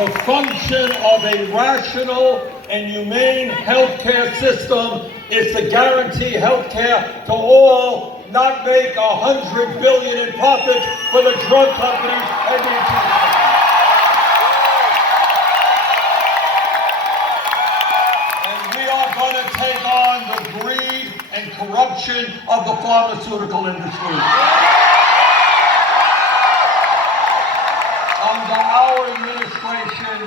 The function of a rational and humane healthcare system is to guarantee healthcare to all, not make $100 billion in profits for the drug companies and the insurance companies. And we are going to take on the greed and corruption of the pharmaceutical industry. Under our administration,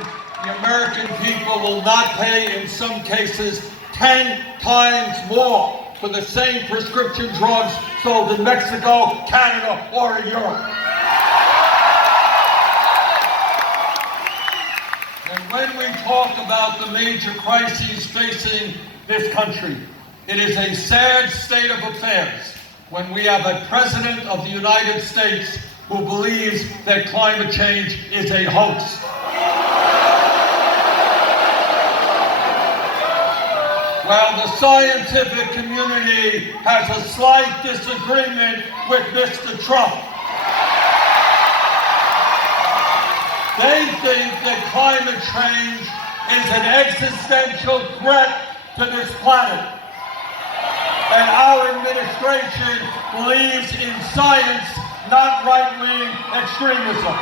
the American people will not pay, in some cases, 10 times more for the same prescription drugs sold in Mexico, Canada, or in Europe. And when we talk about the major crises facing this country, it is a sad state of affairs when we have a president of the United States who believes that climate change is a hoax. Well, the scientific community has a slight disagreement with Mr. Trump. They think that climate change is an existential threat to this planet. And our administration believes in science, not right-wing extremism.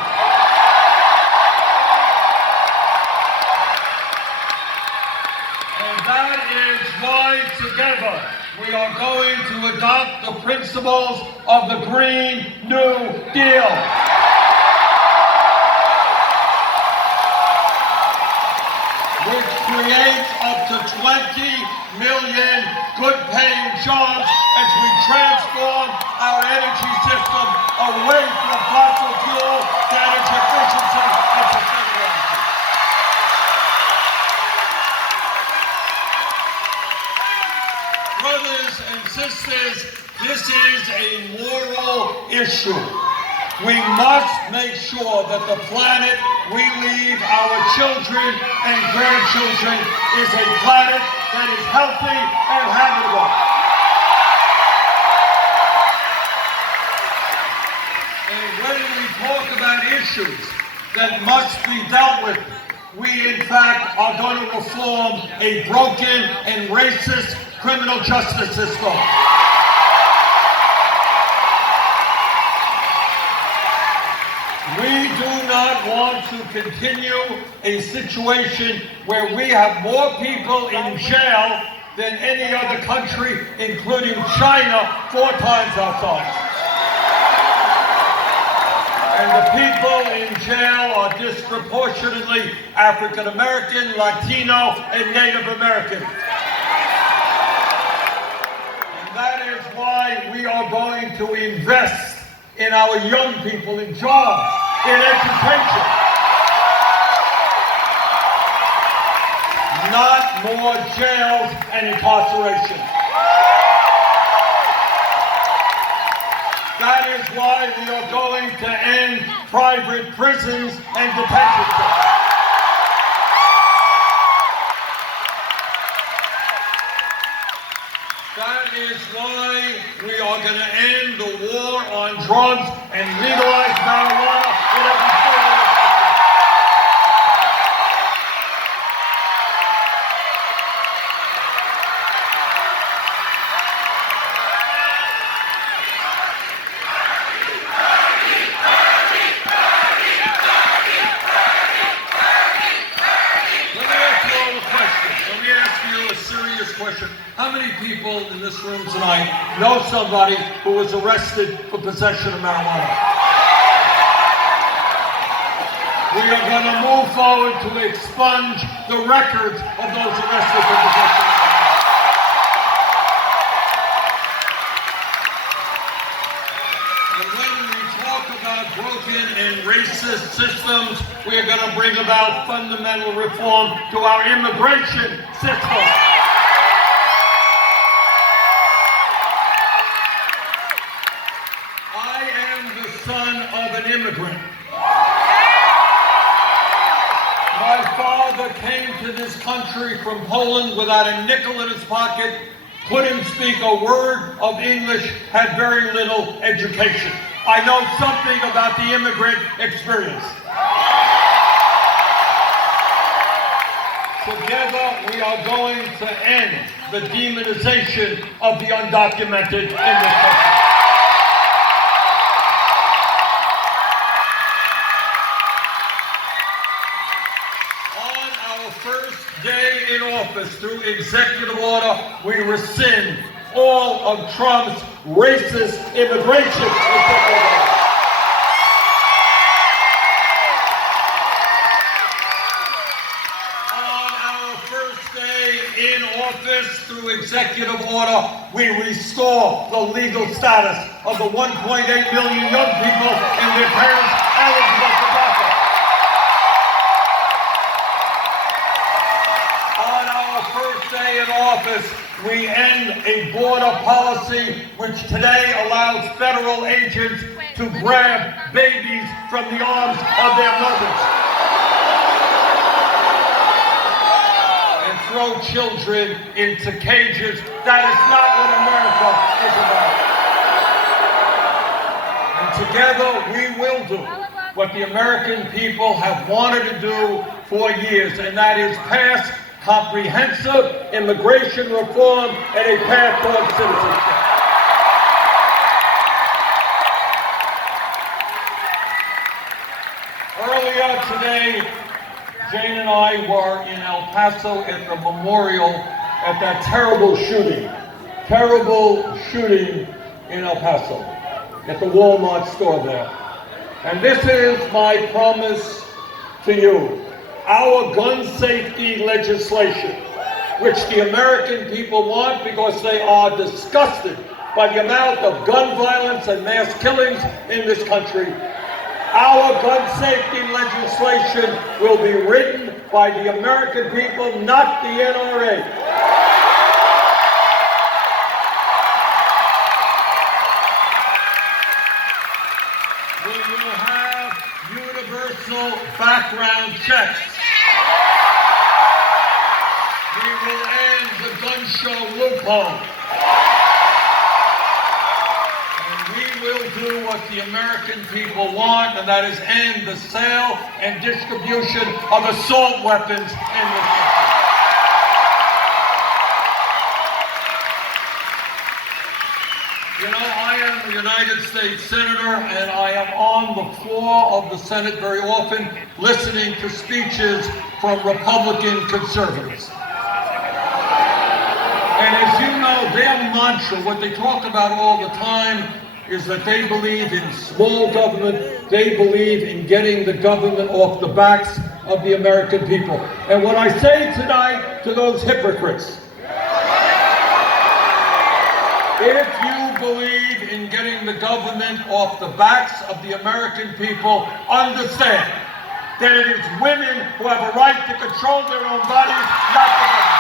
And that is why together we are going to adopt the principles of the Green New Deal. Which creates up to 20 million good-paying jobs as we transform our energy system away from fossil fuel to energy efficiency and sustainable energy. Brothers and sisters, this is a moral issue. We must make sure that the planet we leave our children and grandchildren is a planet that is healthy and habitable. And when we talk about issues that must be dealt with, we in fact are going to reform a broken and racist criminal justice system. We do not want to continue a situation where we have more people in jail than any other country, including China, 4 times our size. And the people in jail are disproportionately African American, Latino, and Native American. And that is why we are going to invest in our young people, in jobs, in education. Not more jails and incarceration. That is why we are going to end private prisons and detention centers. That is why we are going to end the war on drugs and legalize marijuana in every state of the country. Let me ask you a serious question. How many people in this room tonight know somebody who was arrested for possession of marijuana? We are going to move forward to expunge the records of those arrested for possession of marijuana. And when we talk about broken and racist systems, we are going to bring about fundamental reform to our immigration system. Son of an immigrant. My father came to this country from Poland without a nickel in his pocket, couldn't speak a word of English, had very little education. I know something about the immigrant experience. Together, we are going to end the demonization of the undocumented in this country. On our first day in office, through executive order, we rescind all of Trump's racist immigration executive orders. In office, through executive order, we restore the legal status of the 1.8 million young people and their parents eligible for DACA. On our first day in office, we end a border policy which today allows federal agents to grab babies from the arms of their mothers. Throw children into cages. That is not what America is about. And together we will do what the American people have wanted to do for years, and that is pass comprehensive immigration reform and a path toward citizenship. Earlier today, Jane and I were in El Paso at the memorial at that terrible shooting in El Paso, at the Walmart store there. And this is my promise to you. Our gun safety legislation, which the American people want because they are disgusted by the amount of gun violence and mass killings in this country. Our gun safety legislation will be written by the American people, not the NRA. We will have universal background checks. We will end the gun show loophole. Will do what the American people want, and that is end the sale and distribution of assault weapons in this country. You know, I am a United States Senator, and I am on the floor of the Senate very often listening to speeches from Republican conservatives. And as you know, their mantra, what they talk about all the time, is that they believe in small government, they believe in getting the government off the backs of the American people. And what I say tonight to those hypocrites, if you believe in getting the government off the backs of the American people, understand that it is women who have a right to control their own bodies, not the government.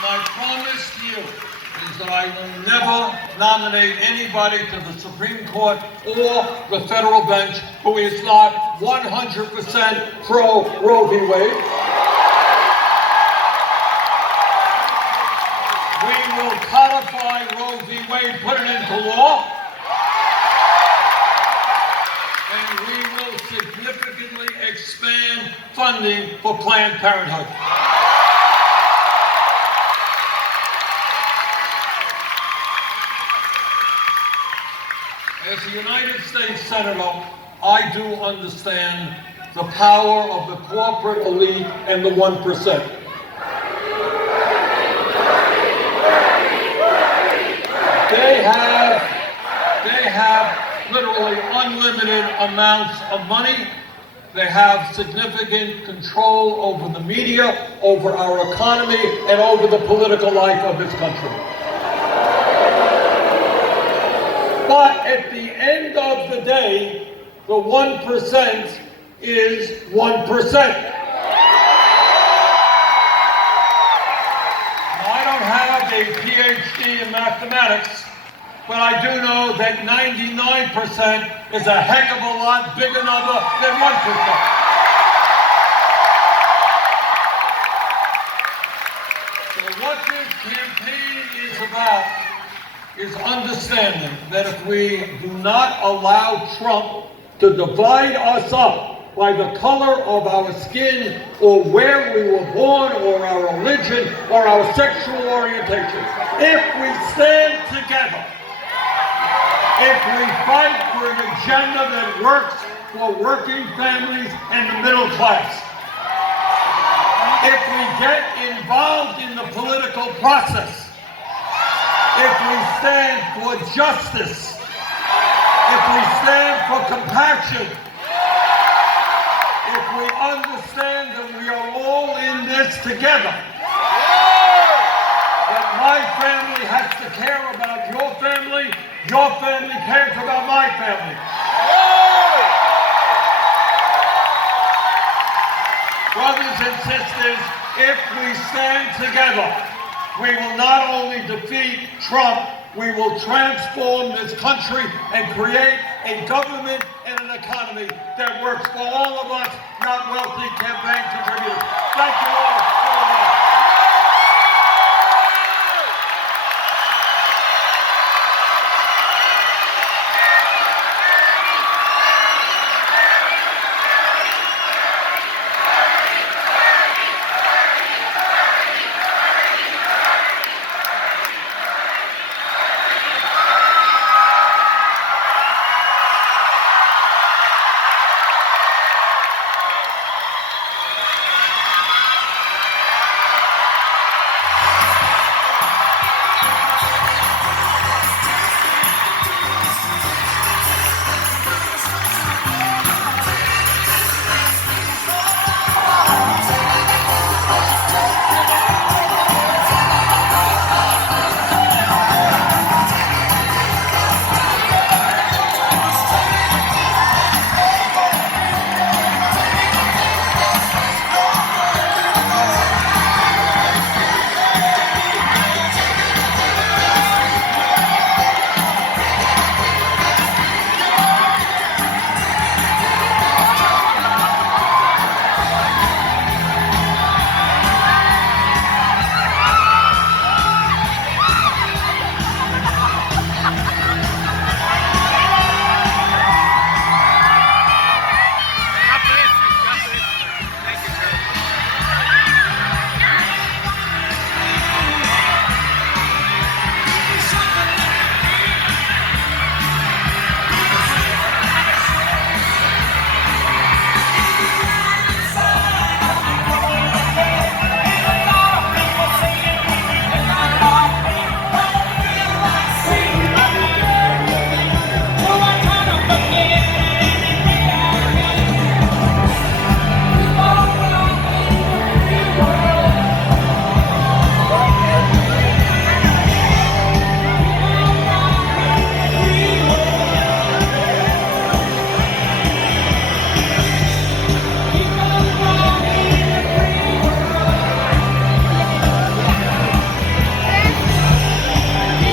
My promise to you is that I will never nominate anybody to the Supreme Court or the federal bench who is not 100% pro Roe v. Wade. We will codify Roe v. Wade, put it into law, and we will significantly expand funding for Planned Parenthood. As a United States Senator, I do understand the power of the corporate elite and the 1%. They have literally unlimited amounts of money. They have significant control over the media, over our economy, and over the political life of this country. But at the end of the day, the 1% is 1%. I don't have a PhD in mathematics, but I do know that 99% is a heck of a lot bigger number than 1%. So what this campaign is about is understanding that if we do not allow Trump to divide us up by the color of our skin or where we were born or our religion or our sexual orientation, if we stand together, if we fight for an agenda that works for working families and the middle class, if we get involved in the political process, if we stand for justice, if we stand for compassion, if we understand that we are all in this together, that my family has to care about your family cares about my family. Brothers and sisters, if we stand together, we will not only defeat Trump, we will transform this country and create a government and an economy that works for all of us, not wealthy campaign contributors. Thank you all.